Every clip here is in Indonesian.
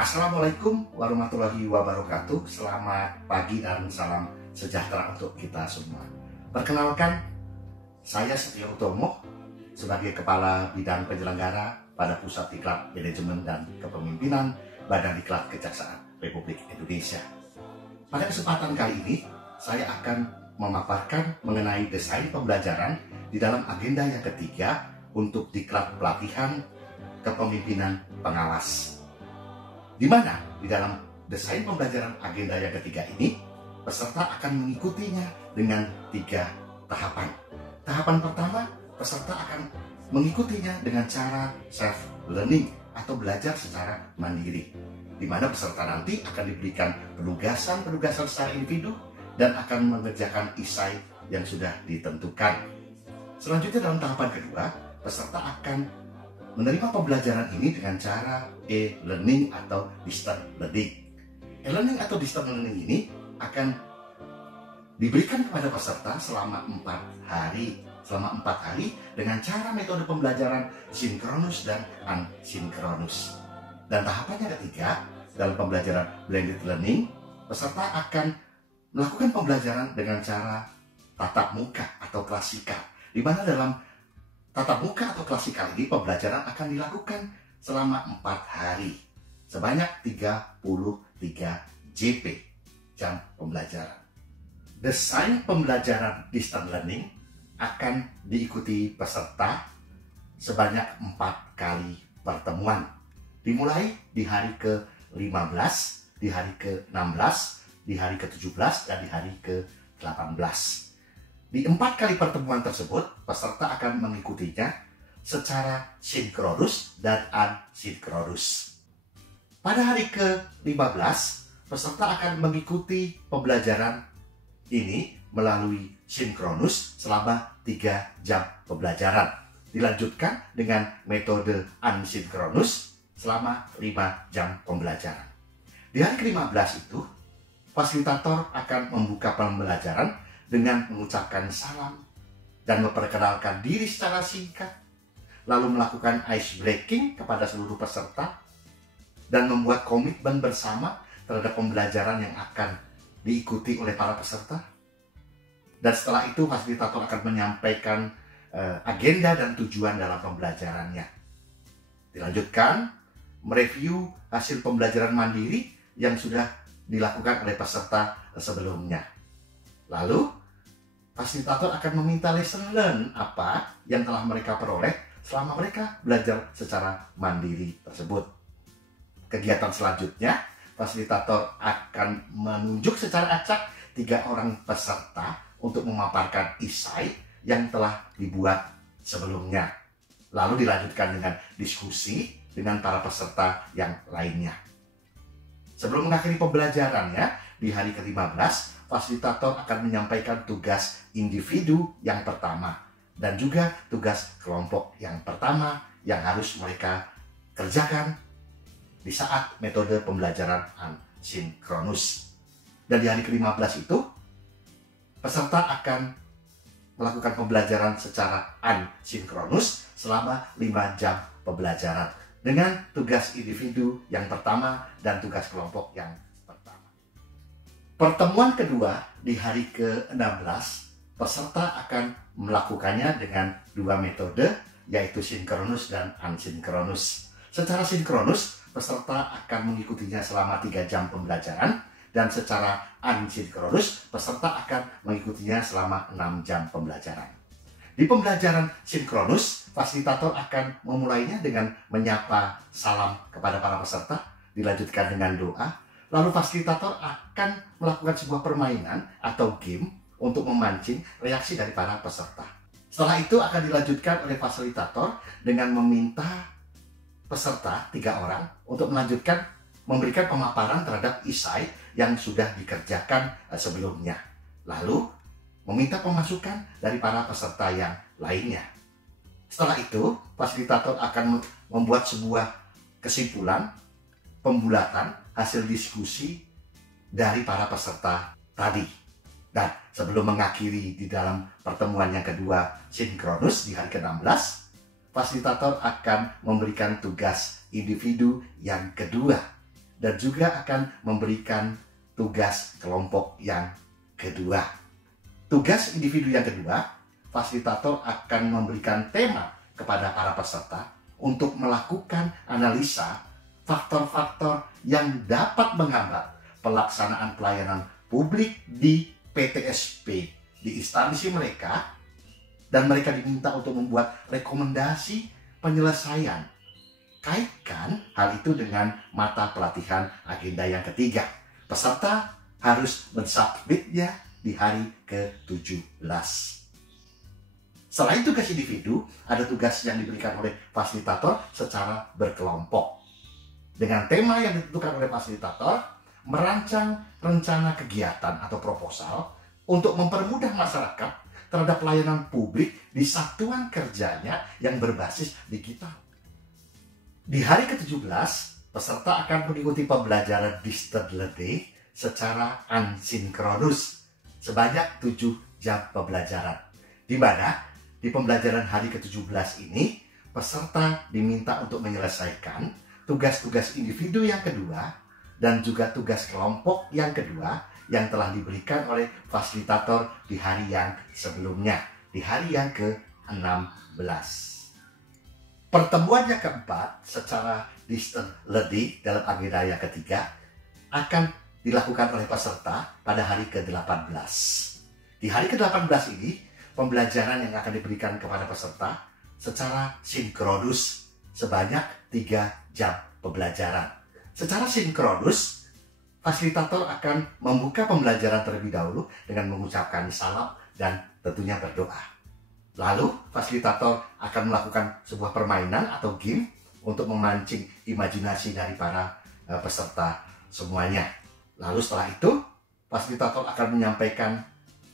Assalamualaikum warahmatullahi wabarakatuh. Selamat pagi dan salam sejahtera untuk kita semua. Perkenalkan, saya Setio Utomo sebagai Kepala Bidang Penyelenggara pada Pusat Diklat Manajemen dan Kepemimpinan Badan Diklat Kejaksaan Republik Indonesia. Pada kesempatan kali ini, saya akan memaparkan mengenai desain pembelajaran di dalam agenda yang ketiga untuk Diklat Pelatihan Kepemimpinan Pengawas. Di mana di dalam desain pembelajaran agenda yang ketiga ini, peserta akan mengikutinya dengan 3 tahapan. Tahapan pertama, peserta akan mengikutinya dengan cara self-learning atau belajar secara mandiri, di mana peserta nanti akan diberikan penugasan secara individu dan akan mengerjakan esai yang sudah ditentukan. Selanjutnya dalam tahapan kedua, peserta akan menerima pembelajaran ini dengan cara e-learning atau distance learning. E-learning atau distance learning ini akan diberikan kepada peserta selama 4 hari. Selama 4 hari dengan cara metode pembelajaran sinkronus dan asinkronus. Dan tahapannya ketiga, dalam pembelajaran blended learning, peserta akan melakukan pembelajaran dengan cara tatap muka atau klasikal, di mana dalam tatap muka atau klasikal ini pembelajaran akan dilakukan selama 4 hari sebanyak 33 JP, jam pembelajaran. Desain pembelajaran distance learning akan diikuti peserta sebanyak 4 kali pertemuan, dimulai di hari ke-15, di hari ke-16, di hari ke-17, dan di hari ke-18. Di 4 kali pertemuan tersebut, peserta akan mengikutinya secara sinkronus dan asinkronus. Pada hari ke-15, peserta akan mengikuti pembelajaran ini melalui sinkronus selama 3 jam pembelajaran. Dilanjutkan dengan metode asinkronus selama 5 jam pembelajaran. Di hari ke-15 itu, fasilitator akan membuka pembelajaran dengan mengucapkan salam dan memperkenalkan diri secara singkat, lalu melakukan ice breaking kepada seluruh peserta dan membuat komitmen bersama terhadap pembelajaran yang akan diikuti oleh para peserta. Dan setelah itu fasilitator akan menyampaikan agenda dan tujuan dalam pembelajarannya. Dilanjutkan mereview hasil pembelajaran mandiri yang sudah dilakukan oleh peserta sebelumnya. Lalu fasilitator akan meminta lesson learn apa yang telah mereka peroleh selama mereka belajar secara mandiri tersebut. Kegiatan selanjutnya, fasilitator akan menunjuk secara acak 3 orang peserta untuk memaparkan esai yang telah dibuat sebelumnya. Lalu dilanjutkan dengan diskusi dengan para peserta yang lainnya. Sebelum mengakhiri pembelajarannya, di hari ke-15, fasilitator akan menyampaikan tugas individu yang pertama dan juga tugas kelompok yang pertama yang harus mereka kerjakan di saat metode pembelajaran asinkronus. Dan di hari ke-15 itu, peserta akan melakukan pembelajaran secara asinkronus selama 5 jam pembelajaran dengan tugas individu yang pertama dan tugas kelompok yang pertama. Pertemuan kedua di hari ke-16, peserta akan melakukannya dengan 2 metode, yaitu sinkronus dan asinkronus. Secara sinkronus, peserta akan mengikutinya selama 3 jam pembelajaran, dan secara asinkronus, peserta akan mengikutinya selama 6 jam pembelajaran. Di pembelajaran sinkronus, fasilitator akan memulainya dengan menyapa salam kepada para peserta, dilanjutkan dengan doa. Lalu fasilitator akan melakukan sebuah permainan atau game untuk memancing reaksi dari para peserta. Setelah itu akan dilanjutkan oleh fasilitator dengan meminta peserta 3 orang untuk memberikan pemaparan terhadap esai yang sudah dikerjakan sebelumnya. Lalu meminta pemasukan dari para peserta yang lainnya. Setelah itu, fasilitator akan membuat sebuah kesimpulan pembulatan hasil diskusi dari para peserta tadi. Dan sebelum mengakhiri di dalam pertemuan yang kedua sinkronus di hari ke-16, fasilitator akan memberikan tugas individu yang kedua, dan juga akan memberikan tugas kelompok yang kedua. Tugas individu yang kedua, fasilitator akan memberikan tema kepada para peserta untuk melakukan analisa faktor-faktor yang dapat menghambat pelaksanaan pelayanan publik di PTSP di instansi mereka, dan mereka diminta untuk membuat rekomendasi penyelesaian. Kaitkan hal itu dengan mata pelatihan agenda yang ketiga. Peserta harus mensubmitnya di hari ke-17. Selain tugas individu, ada tugas yang diberikan oleh fasilitator secara berkelompok. Dengan tema yang ditentukan oleh fasilitator, merancang rencana kegiatan atau proposal untuk mempermudah masyarakat terhadap pelayanan publik di satuan kerjanya yang berbasis digital. Di hari ke-17, peserta akan mengikuti pembelajaran Distance Learning secara asinkronus sebanyak 7 jam pembelajaran. Di mana di pembelajaran hari ke-17 ini, peserta diminta untuk menyelesaikan tugas-tugas individu yang kedua dan juga tugas kelompok yang kedua yang telah diberikan oleh fasilitator di hari yang sebelumnya, di hari yang ke-16. Pertemuan yang keempat secara distance learning dalam agenda yang ketiga akan dilakukan oleh peserta pada hari ke-18. Di hari ke-18 ini, pembelajaran yang akan diberikan kepada peserta secara sinkronus sebanyak 3 jam pembelajaran. Secara sinkronus, fasilitator akan membuka pembelajaran terlebih dahulu dengan mengucapkan salam dan tentunya berdoa. Lalu, fasilitator akan melakukan sebuah permainan atau game untuk memancing imajinasi dari para peserta semuanya. Lalu setelah itu, fasilitator akan menyampaikan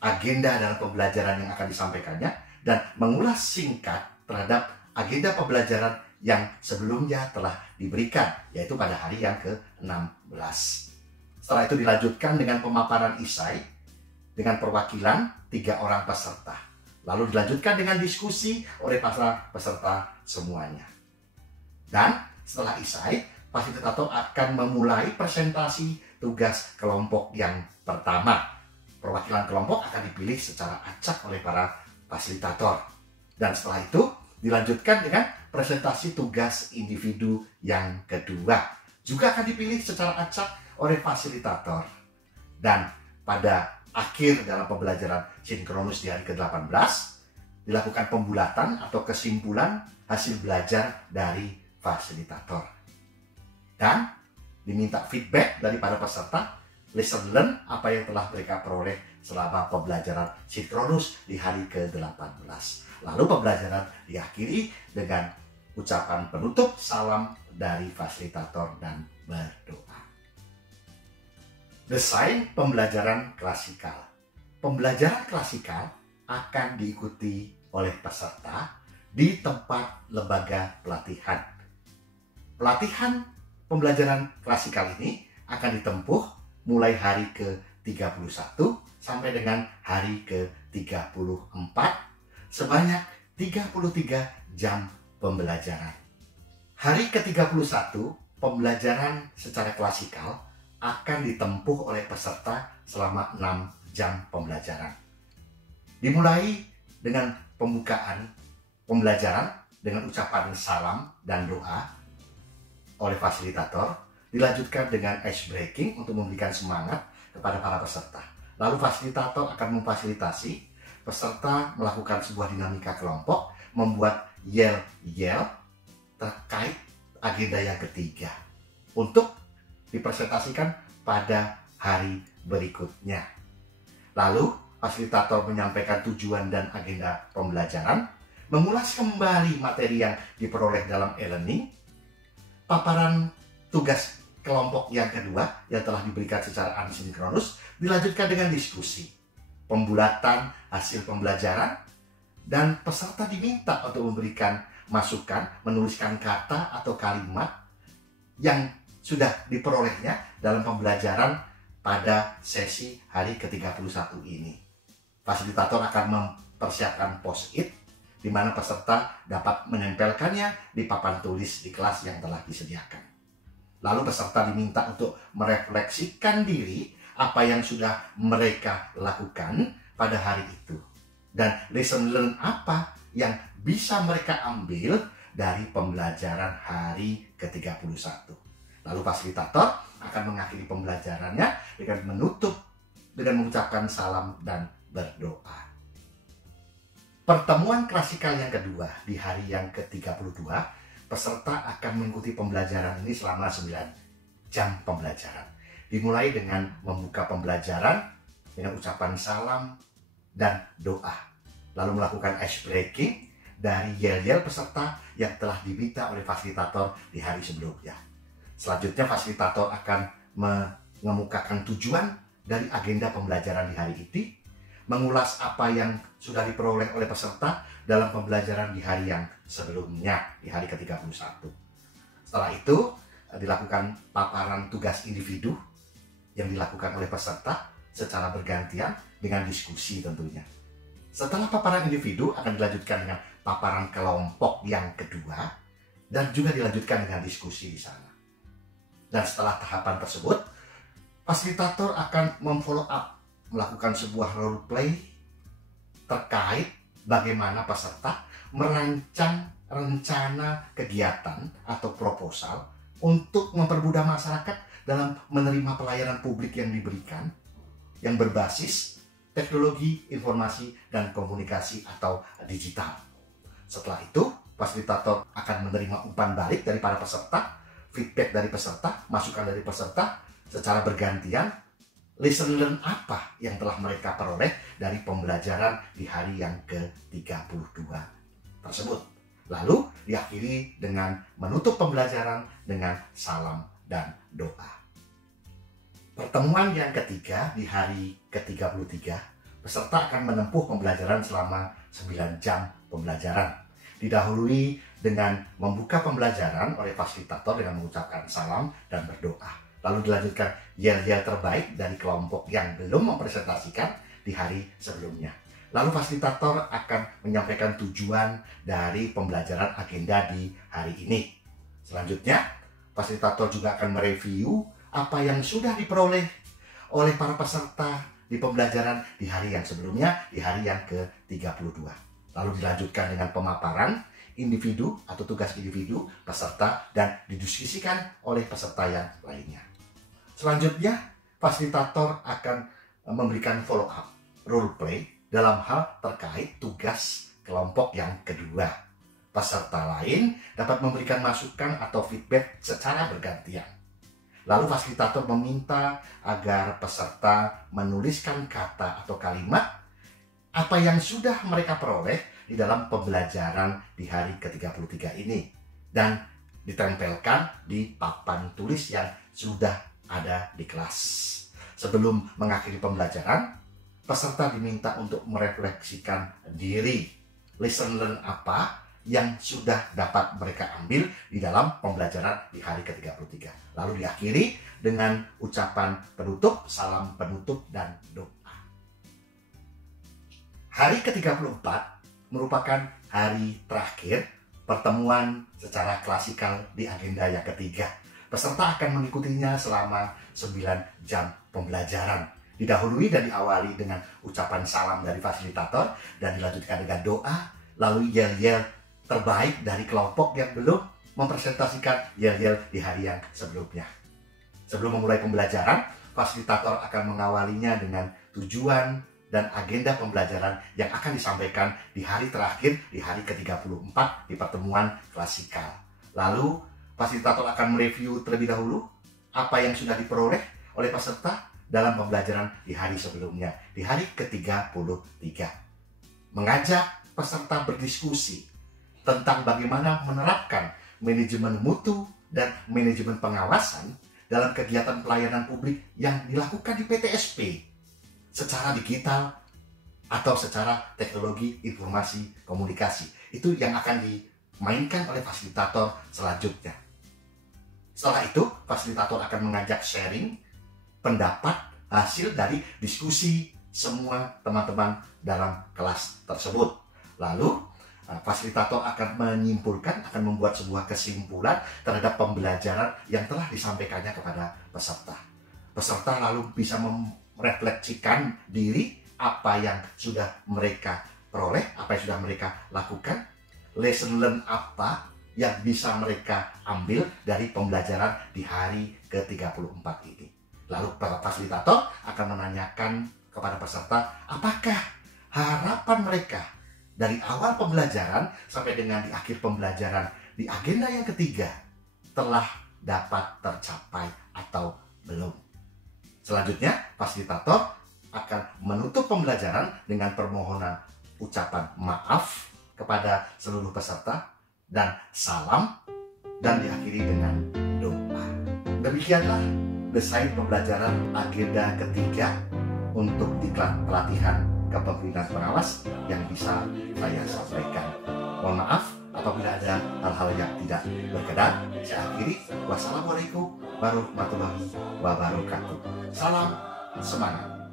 agenda dalam pembelajaran yang akan disampaikannya dan mengulas singkat terhadap agenda pembelajaran yang sebelumnya telah diberikan, yaitu pada hari yang ke-16. Setelah itu dilanjutkan dengan pemaparan isai dengan perwakilan 3 orang peserta. Lalu dilanjutkan dengan diskusi oleh para peserta semuanya. Dan setelah isai, fasilitator akan memulai presentasi tugas kelompok yang pertama. Perwakilan kelompok akan dipilih secara acak oleh para fasilitator. Dan setelah itu dilanjutkan dengan presentasi tugas individu yang kedua. Juga akan dipilih secara acak oleh fasilitator. Dan pada akhir dalam pembelajaran sinkronus di hari ke-18, dilakukan pembulatan atau kesimpulan hasil belajar dari fasilitator. Dan diminta feedback dari para peserta, lesson learn apa yang telah mereka peroleh selama pembelajaran sinkronus di hari ke-18. Lalu pembelajaran diakhiri dengan ucapan penutup, salam dari fasilitator dan berdoa. Desain pembelajaran klasikal. Pembelajaran klasikal akan diikuti oleh peserta di tempat lembaga pelatihan. Pelatihan pembelajaran klasikal ini akan ditempuh mulai hari ke-31 sampai dengan hari ke-34 sebanyak 33 jam pembelajaran. Hari ke-31 pembelajaran secara klasikal akan ditempuh oleh peserta selama 6 jam pembelajaran. Dimulai dengan pembukaan pembelajaran dengan ucapan salam dan doa oleh fasilitator, dilanjutkan dengan ice breaking untuk memberikan semangat kepada para peserta. Lalu fasilitator akan memfasilitasi peserta melakukan sebuah dinamika kelompok, membuat yel-yel terkait agenda yang ketiga untuk dipresentasikan pada hari berikutnya. Lalu fasilitator menyampaikan tujuan dan agenda pembelajaran, mengulas kembali materi yang diperoleh dalam e-learning, paparan tugas kelompok yang kedua yang telah diberikan secara asinkronus, dilanjutkan dengan diskusi, pembulatan hasil pembelajaran, dan peserta diminta untuk memberikan masukan, menuliskan kata atau kalimat yang sudah diperolehnya dalam pembelajaran pada sesi hari ke-31 ini. Fasilitator akan mempersiapkan post-it di mana peserta dapat menempelkannya di papan tulis di kelas yang telah disediakan. Lalu peserta diminta untuk merefleksikan diri apa yang sudah mereka lakukan pada hari itu. Dan lesson learn apa yang bisa mereka ambil dari pembelajaran hari ke-31. Lalu fasilitator akan mengakhiri pembelajarannya dengan menutup dengan mengucapkan salam dan berdoa. Pertemuan klasikal yang kedua di hari yang ke-32, peserta akan mengikuti pembelajaran ini selama 9 jam pembelajaran. Dimulai dengan membuka pembelajaran dengan ucapan salam dan doa. Lalu melakukan ice breaking dari yel-yel peserta yang telah diminta oleh fasilitator di hari sebelumnya. Selanjutnya fasilitator akan mengemukakan tujuan dari agenda pembelajaran di hari ini, mengulas apa yang sudah diperoleh oleh peserta dalam pembelajaran di hari yang sebelumnya, di hari ke-31. Setelah itu, dilakukan paparan tugas individu yang dilakukan oleh peserta secara bergantian dengan diskusi tentunya. Setelah paparan individu akan dilanjutkan dengan paparan kelompok yang kedua dan juga dilanjutkan dengan diskusi di sana. Dan setelah tahapan tersebut, fasilitator akan memfollow up, melakukan sebuah role play terkait bagaimana peserta merancang rencana kegiatan atau proposal untuk mempermudah masyarakat dalam menerima pelayanan publik yang diberikan yang berbasis teknologi informasi dan komunikasi atau digital. Setelah itu, fasilitator akan menerima umpan balik dari para peserta, feedback dari peserta, masukan dari peserta secara bergantian. Lesson learn apa yang telah mereka peroleh dari pembelajaran di hari yang ke-32 tersebut. Lalu diakhiri dengan menutup pembelajaran dengan salam dan doa. Pertemuan yang ketiga di hari ke-33, peserta akan menempuh pembelajaran selama 9 jam pembelajaran. Didahului dengan membuka pembelajaran oleh fasilitator dengan mengucapkan salam dan berdoa. Lalu dilanjutkan yel-yel terbaik dari kelompok yang belum mempresentasikan di hari sebelumnya. Lalu fasilitator akan menyampaikan tujuan dari pembelajaran agenda di hari ini. Selanjutnya, fasilitator juga akan mereview apa yang sudah diperoleh oleh para peserta di pembelajaran di hari yang sebelumnya, di hari yang ke-32. Lalu dilanjutkan dengan pemaparan individu atau tugas individu peserta dan didiskusikan oleh peserta yang lainnya. Selanjutnya, fasilitator akan memberikan follow up role play dalam hal terkait tugas kelompok yang kedua. Peserta lain dapat memberikan masukan atau feedback secara bergantian. Lalu fasilitator meminta agar peserta menuliskan kata atau kalimat apa yang sudah mereka peroleh di dalam pembelajaran di hari ke-33 ini dan ditempelkan di papan tulis yang sudah ada di kelas. Sebelum mengakhiri pembelajaran, peserta diminta untuk merefleksikan diri. Lesson learn apa yang sudah dapat mereka ambil di dalam pembelajaran di hari ke-33. Lalu diakhiri dengan ucapan penutup, salam penutup, dan doa. Hari ke-34 merupakan hari terakhir pertemuan secara klasikal di agenda yang ketiga. Peserta akan mengikutinya selama 9 jam pembelajaran. Didahului dan diawali dengan ucapan salam dari fasilitator dan dilanjutkan dengan doa, lalu yel-yel terbaik dari kelompok yang belum mempresentasikan yel-yel di hari yang sebelumnya. Sebelum memulai pembelajaran, fasilitator akan mengawalinya dengan tujuan dan agenda pembelajaran yang akan disampaikan di hari terakhir, di hari ke-34 di pertemuan klasikal. Lalu, fasilitator akan mereview terlebih dahulu apa yang sudah diperoleh oleh peserta dalam pembelajaran di hari sebelumnya, di hari ke-33. Mengajak peserta berdiskusi tentang bagaimana menerapkan manajemen mutu dan manajemen pengawasan dalam kegiatan pelayanan publik yang dilakukan di PTSP secara digital atau secara teknologi informasi komunikasi. Itu yang akan dimainkan oleh fasilitator selanjutnya. Setelah itu, fasilitator akan mengajak sharing pendapat hasil dari diskusi semua teman-teman dalam kelas tersebut. Lalu, Fasilitator akan menyimpulkan, akan membuat sebuah kesimpulan terhadap pembelajaran yang telah disampaikannya kepada peserta. Peserta lalu bisa merefleksikan diri apa yang sudah mereka peroleh, apa yang sudah mereka lakukan, lesson learn apa yang bisa mereka ambil dari pembelajaran di hari ke-34 ini. Lalu para fasilitator akan menanyakan kepada peserta apakah harapan mereka dari awal pembelajaran sampai dengan di akhir pembelajaran di agenda yang ketiga telah dapat tercapai atau belum. Selanjutnya, fasilitator akan menutup pembelajaran dengan permohonan ucapan maaf kepada seluruh peserta dan salam, dan diakhiri dengan doa. Demikianlah desain pembelajaran agenda ketiga untuk diklat pelatihan kepemimpinan pengawas yang bisa saya sampaikan. Mohon maaf apabila ada hal-hal yang tidak berkenan. Saya akhiri. Wassalamualaikum warahmatullahi wabarakatuh. Salam semangat.